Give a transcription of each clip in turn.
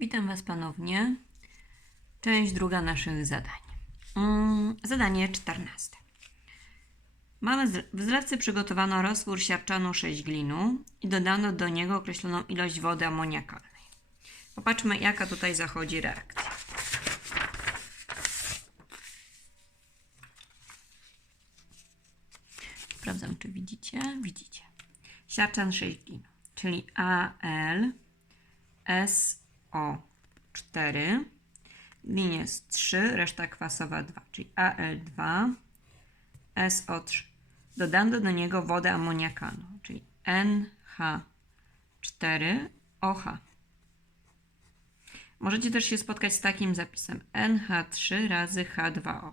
Witam Was ponownie. Część druga naszych zadań. Mm, Zadanie 14. Mamy w zlewce przygotowano roztwór siarczanu 6 glinu i dodano do niego określoną ilość wody amoniakalnej. Popatrzmy, jaka tutaj zachodzi reakcja. Sprawdzam, czy widzicie. Widzicie. Siarczan 6 glinu, czyli AL SO4, glin jest 3, reszta kwasowa 2, czyli AL2, SO3. Dodano do niego wodę amoniakalną, czyli NH4OH. Możecie też się spotkać z takim zapisem NH3 razy H2O.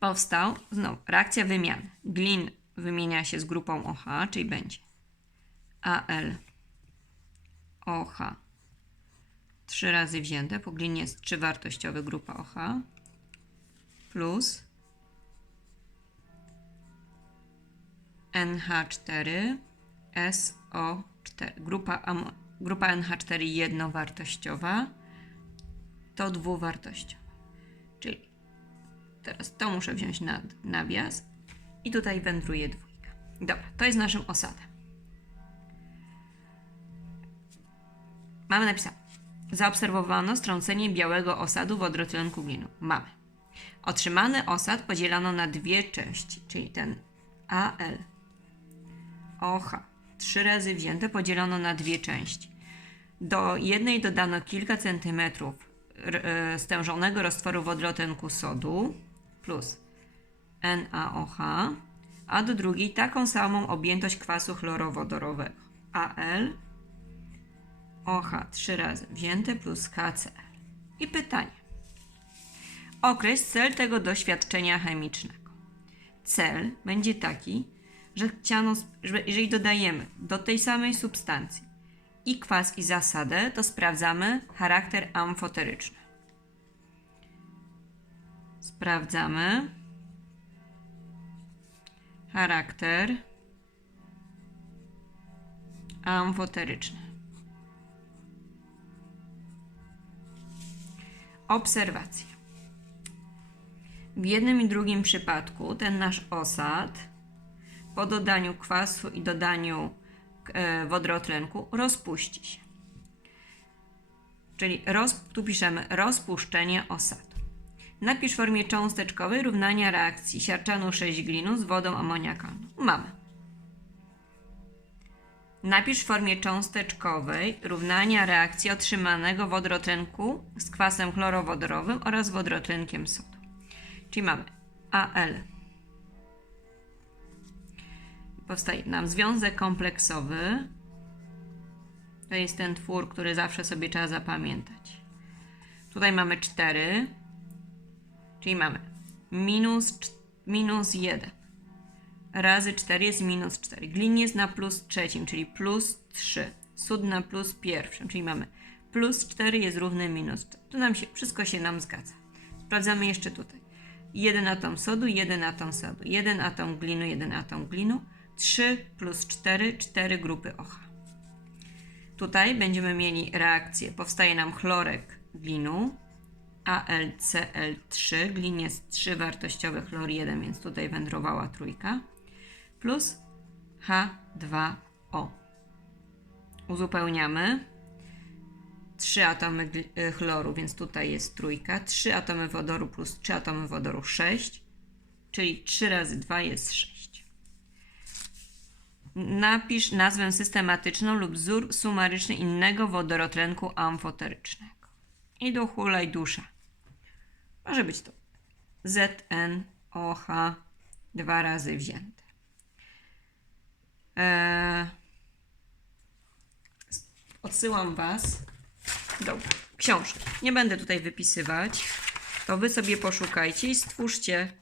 Powstał znowu reakcja wymiany. Glin wymienia się z grupą OH, czyli będzie AL OH. Trzy razy wzięte, po glinie jest trzywartościowy grupa OH plus NH4 SO4. Grupa, grupa NH4 jednowartościowa to dwuwartościowa. Czyli teraz to muszę wziąć na nawias i tutaj wędruje dwójka. Dobra, to jest naszym osadem. Mamy napisane. Zaobserwowano strącenie białego osadu wodorotlenku glinu. Mamy. Otrzymany osad podzielono na dwie części, czyli ten AL, OH. Trzy razy wzięte podzielono na dwie części. Do jednej dodano kilka centymetrów e, stężonego roztworu wodorotlenku sodu plus NaOH, a do drugiej taką samą objętość kwasu chlorowodorowego AL OH trzy razy wzięte plus HCl. I pytanie. Określ cel tego doświadczenia chemicznego. Cel będzie taki, że chciano, że jeżeli dodajemy do tej samej substancji i kwas i zasadę, to sprawdzamy charakter amfoteryczny. Sprawdzamy charakter amfoteryczny. Obserwacja. W jednym i drugim przypadku ten nasz osad po dodaniu kwasu i dodaniu e, wodorotlenku rozpuści się. Czyli roz, tu piszemy rozpuszczenie osadu. Napisz w formie cząsteczkowej równania reakcji siarczanu 6 glinu z wodą amoniakalną. Mamy. Napisz w formie cząsteczkowej równania reakcji otrzymanego wodorotlenku z kwasem chlorowodorowym oraz wodorotlenkiem sodu. Czyli mamy AL. Powstaje nam związek kompleksowy. To jest ten twór, który zawsze sobie trzeba zapamiętać. Tutaj mamy 4, czyli mamy minus, minus 1 razy 4 jest minus 4. Glin jest na plus trzecim, czyli plus 3. Sód na plus pierwszym, czyli mamy plus 4 jest równy minus 4. Tu nam się, wszystko się nam zgadza. Sprawdzamy jeszcze tutaj. Jeden atom sodu, jeden atom sodu, jeden atom glinu, jeden atom glinu. 3 plus 4, 4 grupy OH. Tutaj będziemy mieli reakcję. Powstaje nam chlorek glinu, AlCl3. Glin jest 3 wartościowy, chlor 1, więc tutaj wędrowała trójka. Plus H2O. Uzupełniamy. 3 atomy y, chloru, więc tutaj jest trójka. 3 atomy wodoru plus 3 atomy wodoru 6, czyli 3 razy 2 jest 6. Napisz nazwę systematyczną lub wzór sumaryczny innego wodorotlenku amfoterycznego. I do hulaj dusza. Może być to ZNOH dwa razy wzięte. Eee, odsyłam Was do książki. Nie będę tutaj wypisywać. To Wy sobie poszukajcie i stwórzcie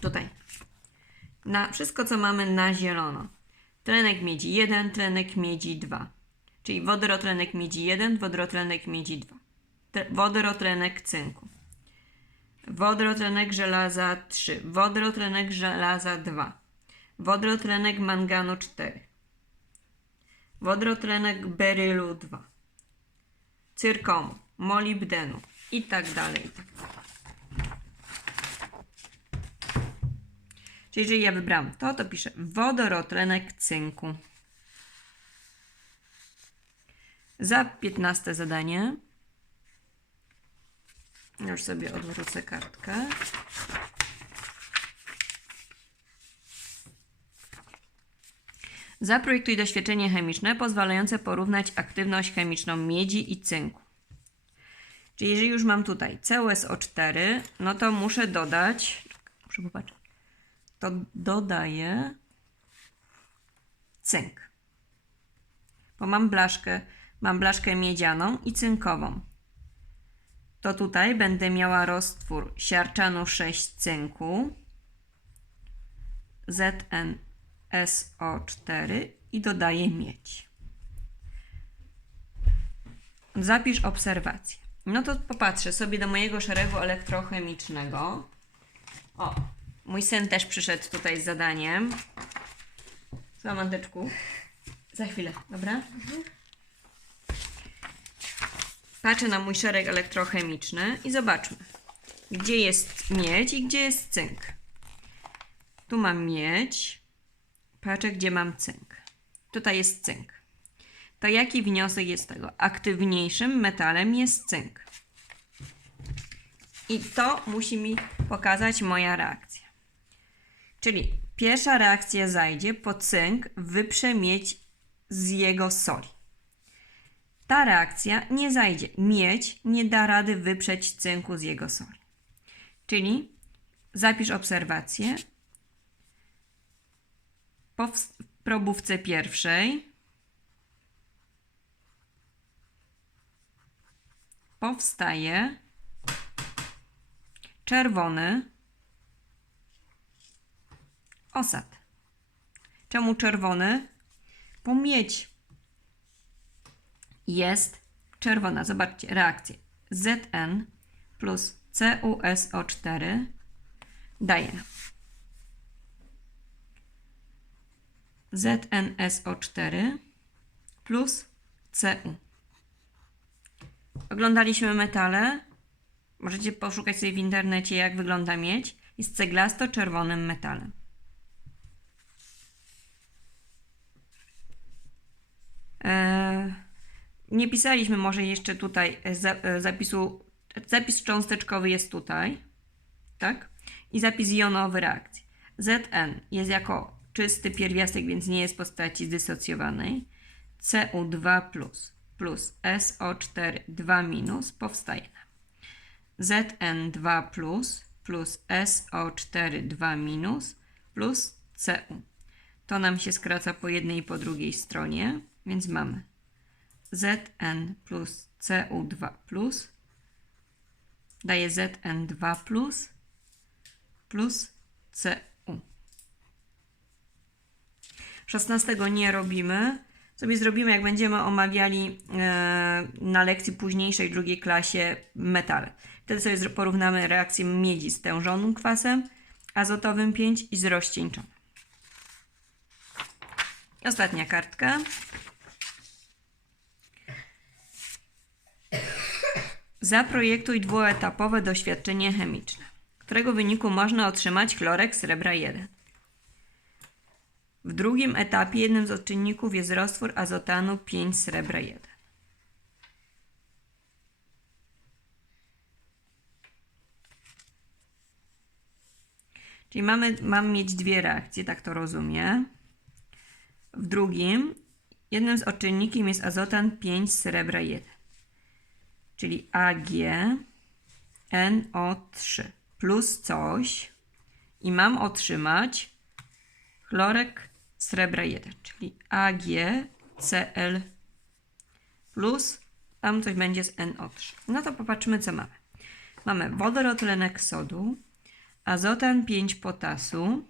tutaj na wszystko, co mamy na zielono. Tlenek miedzi 1, tlenek miedzi 2. Czyli wodorotlenek miedzi 1, wodorotlenek miedzi 2. Te- Wodorotlenek cynku. Wodorotlenek żelaza 3. Wodorotlenek żelaza 2. wodorotlenek manganu 4, wodorotlenek berylu 2, cyrkomu, molibdenu i tak dalej, i tak dalej. Czyli jeżeli ja wybrałam to, to piszę wodorotlenek cynku. Za 15 zadanie już sobie odwrócę kartkę. Zaprojektuj doświadczenie chemiczne pozwalające porównać aktywność chemiczną miedzi i cynku. Czyli jeżeli już mam tutaj CuSO4, no to muszę dodać, muszę popatrzeć, to dodaję cynk. Bo mam blaszkę, mam blaszkę miedzianą i cynkową. To tutaj będę miała roztwór siarczanu 6 cynku, ZnSO4 i dodaję miedź. Zapisz obserwację. No to popatrzę sobie do mojego szeregu elektrochemicznego. O, mój syn też przyszedł tutaj z zadaniem. Anteczku. Za chwilę, dobra? Patrzę na mój szereg elektrochemiczny i zobaczmy, gdzie jest miedź i gdzie jest cynk. Tu mam miedź, patrzę, gdzie mam cynk. Tutaj jest cynk. To jaki wniosek jest tego? Aktywniejszym metalem jest cynk. I to musi mi pokazać moja reakcja. Czyli pierwsza reakcja zajdzie, po cynk wyprze miedź z jego soli. Ta reakcja nie zajdzie. Miedź nie da rady wyprzeć cynku z jego soli. Czyli zapisz obserwację. Po probówce pierwszej powstaje czerwony osad. Czemu czerwony? Bo miedź jest czerwona. Zobaczcie, reakcję. Zn plus CuSO4 daje nam ZnSO4 plus Cu. Oglądaliśmy metale. Możecie poszukać sobie w internecie, jak wygląda miedź. Jest ceglasto-czerwonym metalem. Eee, nie pisaliśmy może jeszcze tutaj e, e, zapisu. Zapis cząsteczkowy jest tutaj, tak? I zapis jonowy reakcji. Zn jest jako czysty pierwiastek, więc nie jest w postaci zdysocjowanej. Cu2 plus, plus SO4 2 minus powstaje nam. Zn2 plus plus SO4 2 minus plus Cu. To nam się skraca po jednej i po drugiej stronie, więc mamy Zn plus Cu2 plus daje Zn2 plus plus Cu. 16 nie robimy. Sobie zrobimy, jak będziemy omawiali e, na lekcji późniejszej, drugiej klasie metale. Wtedy sobie porównamy reakcję miedzi z tężonym kwasem azotowym 5 i z rozcieńczonym. Ostatnia kartka. Zaprojektuj dwuetapowe doświadczenie chemiczne, którego wyniku można otrzymać chlorek srebra 1. W drugim etapie jednym z odczynników jest roztwór azotanu 5 srebra 1. Czyli mamy, mam mieć dwie reakcje, tak to rozumiem. W drugim jednym z odczynników jest azotan 5 srebra 1. Czyli AgNO3 plus coś i mam otrzymać chlorek srebra 1, czyli AgCl plus tam coś będzie z NO3. No to popatrzmy, co mamy. Mamy wodorotlenek sodu, azotan 5 potasu,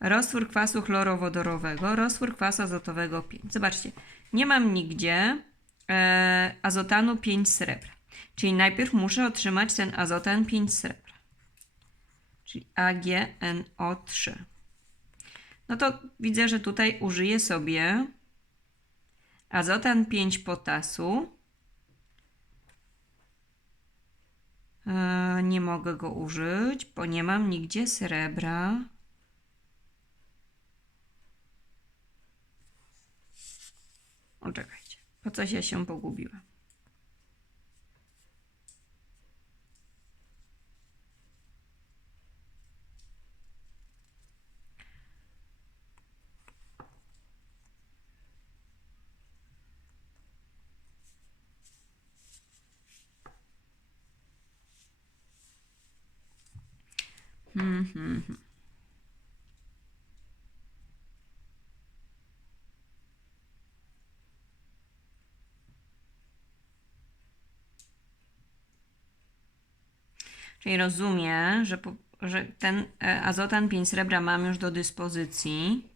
roztwór kwasu chlorowodorowego, roztwór kwasu azotowego 5. Zobaczcie, nie mam nigdzie e, azotanu 5 srebra. Czyli najpierw muszę otrzymać ten azotan 5 srebra. Czyli AgNO3. No to widzę, że tutaj użyję sobie azotan 5 potasu. E, nie mogę go użyć, bo nie mam nigdzie srebra. O, czekajcie. Po coś ja się pogubiłam. Mhm. Czyli rozumiem, że, po, że ten e, azotan 5 srebra mam już do dyspozycji.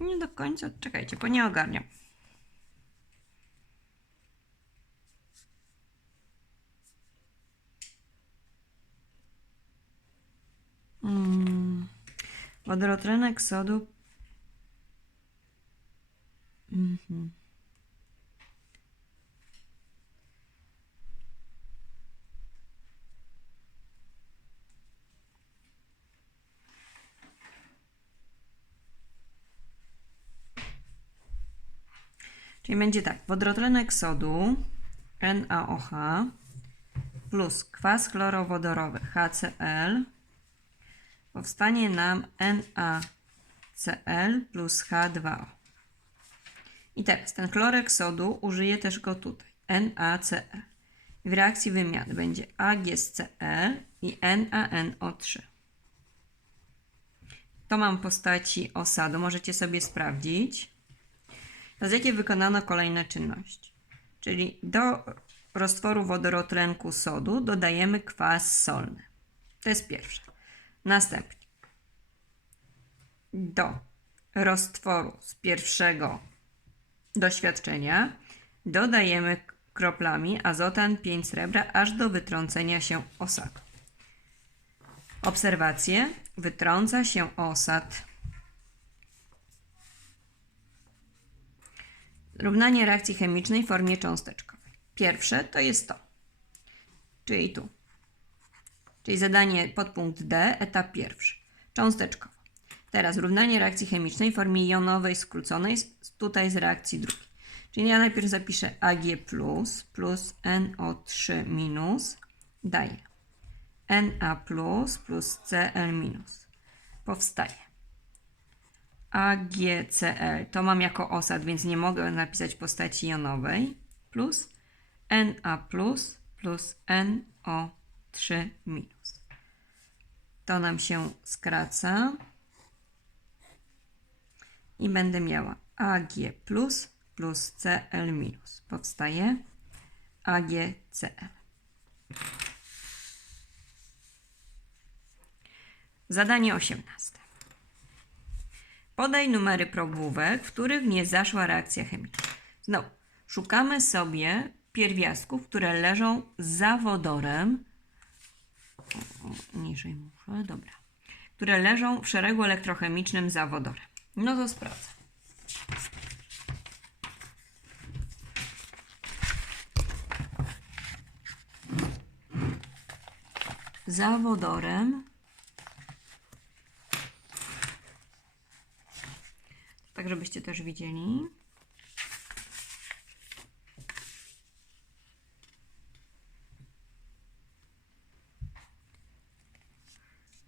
Nie do końca, czekajcie, bo nie ogarniam. Wodorotlenek sodu. Mhm. Czyli będzie tak, wodorotlenek sodu NaOH plus kwas chlorowodorowy HCl powstanie nam NaCl plus H2O. I teraz ten chlorek sodu użyję też go tutaj, NaCl. W reakcji wymiany będzie AgSCl i NaNO3. To mam w postaci osadu, możecie sobie sprawdzić. Z jakiej wykonano kolejne czynności. Czyli do roztworu wodorotlenku sodu dodajemy kwas solny. To jest pierwsze. Następnie do roztworu z pierwszego doświadczenia dodajemy kroplami azotan 5 srebra aż do wytrącenia się osadu. Obserwacje. Wytrąca się osad. Równanie reakcji chemicznej w formie cząsteczkowej. Pierwsze to jest to, czyli tu. Czyli zadanie podpunkt D, etap pierwszy. Cząsteczkowo. Teraz równanie reakcji chemicznej w formie jonowej skróconej, tutaj z reakcji drugiej. Czyli ja najpierw zapiszę Ag plus plus NO3 minus daje Na plus plus Cl minus. Powstaje. AgCl to mam jako osad, więc nie mogę napisać postaci jonowej plus Na plus plus NO3 minus. To nam się skraca i będę miała Ag plus plus Cl minus. Powstaje AgCl. Zadanie 18. Podaj numery probówek, w których nie zaszła reakcja chemiczna. Znowu, szukamy sobie pierwiastków, które leżą za wodorem. Niżej muszę, dobra. Które leżą w szeregu elektrochemicznym za wodorem. No to sprawdzę. Za wodorem tak żebyście też widzieli.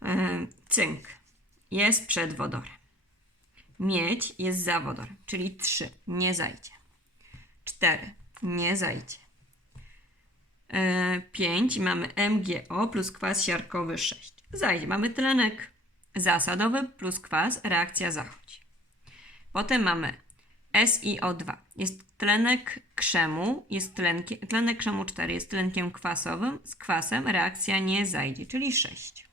E, Cynk jest przed wodorem. Miedź jest za wodorem, czyli 3 nie zajdzie. 4 nie zajdzie. 5 i mamy MgO plus kwas siarkowy 6. Zajdzie. Mamy tlenek zasadowy plus kwas, reakcja zachodzi. Potem mamy SiO2. Jest tlenek krzemu, jest tlenkie, tlenek krzemu 4 jest tlenkiem kwasowym, z kwasem reakcja nie zajdzie, czyli 6.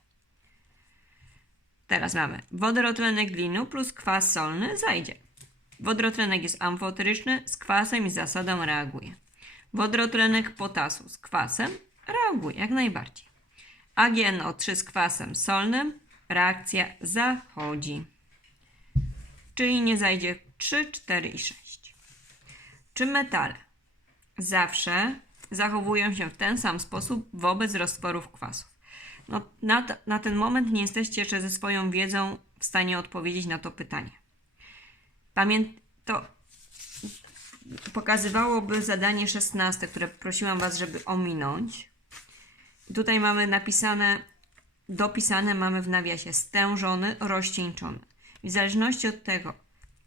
Teraz mamy wodorotlenek glinu plus kwas solny zajdzie. Wodorotlenek jest amfoteryczny, z kwasem i zasadą reaguje. Wodorotlenek potasu z kwasem reaguje jak najbardziej. AgNO3 z kwasem solnym, reakcja zachodzi. Czyli nie zajdzie 3, 4 i 6. Czy metale zawsze zachowują się w ten sam sposób wobec roztworów kwasów? No, na, t- na ten moment nie jesteście jeszcze ze swoją wiedzą w stanie odpowiedzieć na to pytanie. Pamięt to pokazywałoby zadanie 16, które prosiłam Was, żeby ominąć. Tutaj mamy napisane, dopisane mamy w nawiasie stężony, rozcieńczony. W zależności od tego,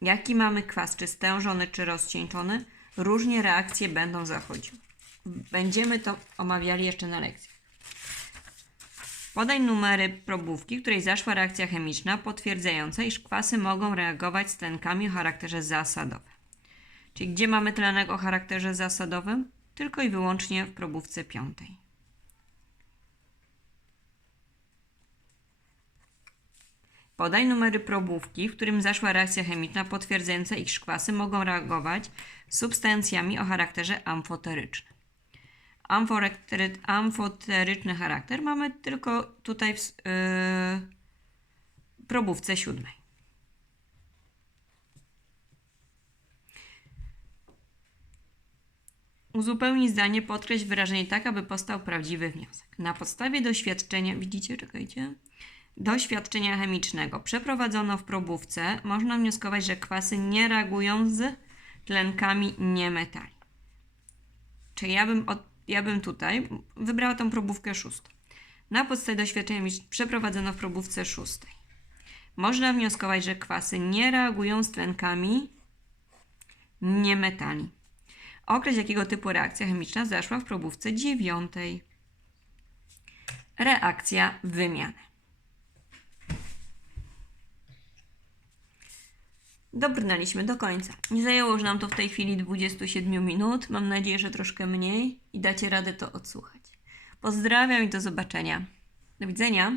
jaki mamy kwas, czy stężony, czy rozcieńczony, różnie reakcje będą zachodziły. Będziemy to omawiali jeszcze na lekcji. Podaj numery probówki, której zaszła reakcja chemiczna potwierdzająca, iż kwasy mogą reagować z tlenkami o charakterze zasadowym. Czyli gdzie mamy tlenek o charakterze zasadowym? Tylko i wyłącznie w probówce piątej. Podaj numery probówki, w którym zaszła reakcja chemiczna potwierdzająca, iż kwasy mogą reagować z substancjami o charakterze amfoterycznym. Amfoteryczny charakter mamy tylko tutaj w yy, probówce siódmej. Uzupełnij zdanie, podkreśl wyrażenie tak, aby powstał prawdziwy wniosek. Na podstawie doświadczenia, widzicie, czekajcie, doświadczenia chemicznego przeprowadzono w probówce, można wnioskować, że kwasy nie reagują z tlenkami niemetali. Czyli ja bym, od, ja bym tutaj wybrała tą probówkę szóstą. Na podstawie chemicznego przeprowadzono w probówce szóstej. Można wnioskować, że kwasy nie reagują z tlenkami niemetali. Określ jakiego typu reakcja chemiczna zaszła w probówce dziewiątej. Reakcja wymiany. Dobrnęliśmy do końca. Nie zajęło już nam to w tej chwili 27 minut. Mam nadzieję, że troszkę mniej i dacie radę to odsłuchać. Pozdrawiam i do zobaczenia. Do widzenia.